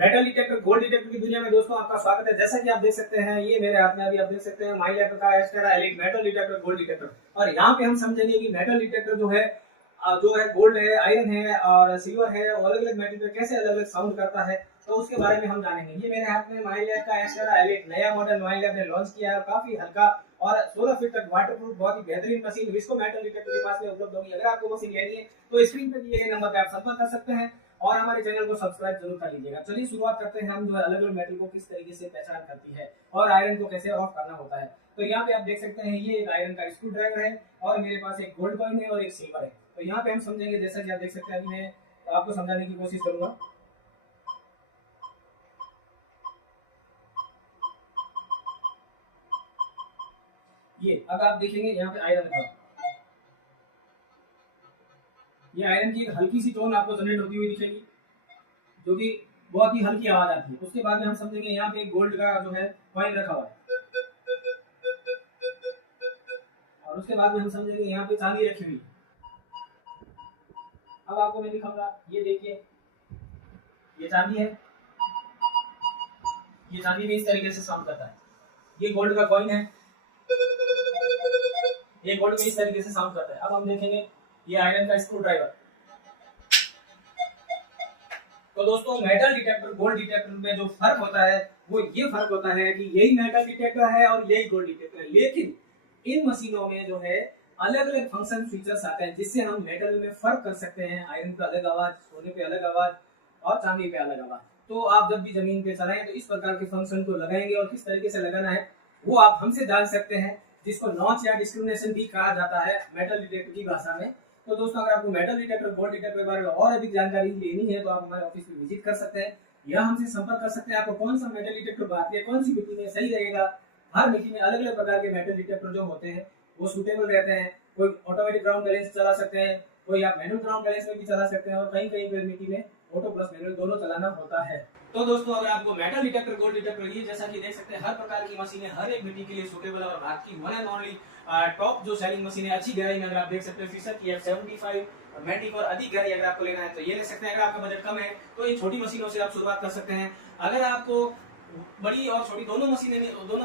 Metal detector gold detector की दुनिया में दोस्तों आपका स्वागत है। जैसा कि आप देख सकते हैं, ये मेरे हाथ में अभी आप देख सकते हैं माइलैब का Astera elite metal detector gold detector. और यहाँ पे हम समझेंगे कि मेटल डिटेक्टर जो है गोल्ड है, आयरन है और सिल्वर है और अलग अलग मेटल पे कैसे अलग अलग साउंड करता है, तो उसके बारे में हम जानेंगे। ये मेरे हाथ में माइलैब का एस्टेरा एलिट नया मॉडल माइलैब ने लॉन्च किया है। काफी हल्का और 16 फीट तक वाटरप्रूफ बहुत ही बेहतरीन मशीन विस्को मेटल डिटेक्टर के पास में उपलब्ध होगी। अगर आपको मशीन लेनी है तो स्क्रीन पे दिए गए नंबर पे आप संपर्क कर सकते हैं और हमारे चैनल को सब्सक्राइब जरूर कर लीजिएगा। चलिए शुरुआत करते हैं हम जो है अलग अलग मेटल को किस तरीके से पहचान करती है और आयरन को कैसे ऑफ करना होता है। तो यहाँ पे आप देख सकते हैं ये एक आयरन का स्क्रू ड्राइवर है और मेरे पास एक गोल्ड कॉइन है और एक सिल्वर है। तो यहाँ पे हम समझेंगे, जैसा कि आप देख सकते हैं, अभी मैं आपको समझाने की कोशिश करूंगा। ये अब आप देखेंगे यहाँ पे आयरन का, ये आयरन की एक हल्की सी टोन आपको जनरेट होती हुई दिखेगी, जो कि बहुत ही हल्की आवाज आती है। उसके बाद में हम समझेंगे यहाँ पे एक गोल्ड का जो है कॉइन रखा हुआ है और उसके बाद में हम समझेंगे यहाँ पे चांदी रखी हुई। अब आपको मैं दिखाऊंगा, ये देखिए ये चांदी है, ये चांदी भी इस तरीके से साउंड करता है। ये गोल्ड का कॉइन है, ये गोल्ड में इस तरीके से साउंड करता है। अब हम देखेंगे ये आयरन का स्क्रू ड्राइवर। तो दोस्तों मेटल डिटेक्टर गोल्ड डिटेक्टर में जो फर्क होता है वो ये फर्क होता है कि यही मेटल डिटेक्टर है और यही गोल्ड डिटेक्टर है, लेकिन इन मशीनों में जो है अलग अलग फंक्शन फीचर्स आते हैं जिससे हम मेटल में फर्क कर सकते हैं। आयरन पे अलग आवाज, सोने पे अलग आवाज और चांदी पे अलग आवाज। तो आप जब भी जमीन पे चलाएं तो इस प्रकार के फंक्शन को लगाएंगे और किस तरीके से लगाना है वो आप हमसे जान सकते हैं, जिसको नॉच या डिस्क्रिमिनेशन भी कहा जाता है मेटल डिटेक्टर की भाषा में। तो दोस्तों अगर आपको मेटल डिटेक्टर गोल्ड डिटेक्टर के बारे में और अधिक जानकारी लेनी है तो आप हमारे ऑफिस में विजिट कर सकते हैं या हमसे संपर्क कर सकते हैं। आपको कौन सा मेटल डिटेक्टर बात है, कौन सी मिट्टी में सही रहेगा। हर मिट्टी में अलग अलग प्रकार के मेटल डिटेक्टर जो होते हैं वो सुटेबल रहते हैं। कोई ऑटोमेटिक ग्राउंड बैलेंस चला सकते हैं, कोई आप मैनुअल ग्राउंड बैलेंस में भी चला सकते हैं और कहीं कहीं पर मिट्टी में ऑटो प्लस मैनुअल दोनों चलाना होता है। तो दोस्तों अगर आपको मेटल डिटेक्टर गोल्ड डिटेक्टर, ये जैसा कि देख सकते हैं हर प्रकार की मशीनें हर एक मिट्टी के लिए सुटेबल और भारत की वन एंड ओनली टॉप जो सेलिंग मशीन है, अच्छी गहराई में अगर आप देख सकते हैं फीसर की F75 मैटिक और अधिक गहराई अगर आपको लेना है तो ये ले सकते हैं। अगर आपका बजट कम है तो इन छोटी मशीनों से आप शुरुआत कर सकते हैं। अगर आपको बड़ी और छोटी दोनों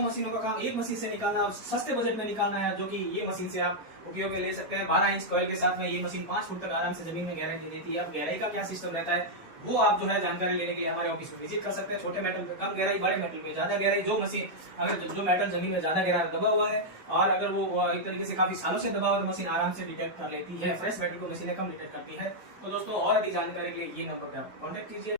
मशीनों का काम एक मशीन से निकालना और सस्ते बजट में निकालना है, जो कि ये मशीन से आप उपयोग में ले सकते हैं। 12 इंच कॉइल के साथ में ये मशीन 5 फुट तक आराम से जमीन में गहराई दे देती है। अब गहराई का क्या सिस्टम रहता है वो आप जो है जानकारी लेने के लिए हमारे ऑफिस में विजिट कर सकते हैं। छोटे मेटल में कम गहराई, बड़े मेटल में ज्यादा गहराई। जो मशीन अगर जो मेटल जमीन में ज्यादा गहरा दबा हुआ है और अगर वो एक तरीके से काफी सालों से दबा हुआ तो मशीन आराम से डिटेक्ट कर लेती है। फ्रेश मेटल को मशीनें कम डिटेक्ट करती है। तो दोस्तों और अधिक जानकारी के लिए ये नंबर पर आप कॉन्टेक्ट कीजिए।